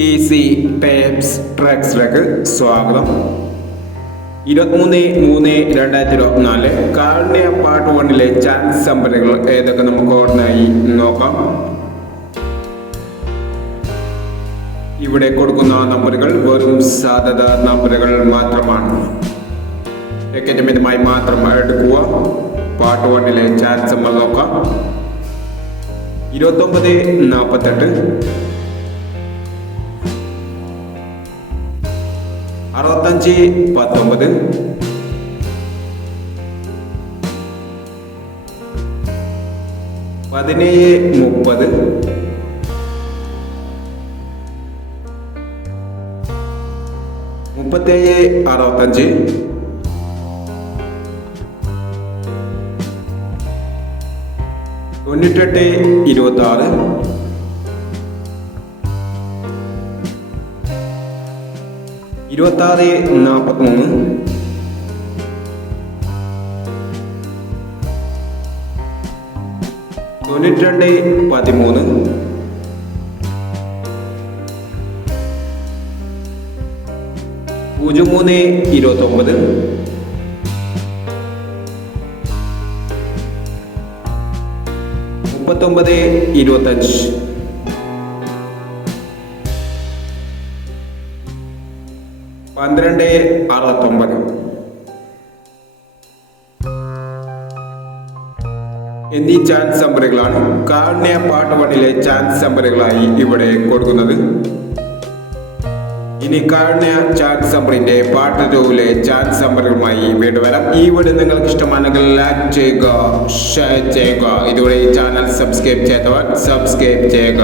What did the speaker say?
Easy tapes ട്രാക്സിലേക്ക് സ്വാഗതം. 23/3/2024 കാരുണ്യ part 1 chance സംഭരണികൾ ഏതൊക്കെ നമുക്ക് ഓർമ്മയായി നോക്കാം. ഇവിടെ കൊടുക്കുന്ന നമ്പറുകൾ വെറും സാധ്യത നമ്പറുകൾ മാത്രമാണ്. ടിക്കറ്റുമായി മാത്രം എടുക്കുക. പാർട്ട് 1 ചാൻസ് നമ്മൾ നോക്കാം. 29/48, 65/19, 17/30, 37/65, 98/26, 26/43, 92/13, 03/29, 39/25, 12/69 എന്നീ ചാൻസ് നമ്പറുകളാണ് കാരുണ്യ പാർട്ട് 1 ചാൻസ് നമ്പറുകളായി ഇവിടെ കൊടുക്കുന്നത്. ഇനി കാരുണ്യ ചാൻസ് നമ്പറിന്റെ പാർട്ട് 2 ചാൻസ് നമ്പറുകളുമായി വീണ്ടും വരാം. ഈ വീഡിയോ നിങ്ങൾക്ക് ഇഷ്ടമാണെങ്കിൽ ലൈക്ക് ചെയ്യുക, ഷെയർ ചെയ്യുക. ഇതുവരെ ഈ ചാനൽ സബ്സ്ക്രൈബ് ചെയ്തവർ സബ്സ്ക്രൈബ് ചെയ്യുക.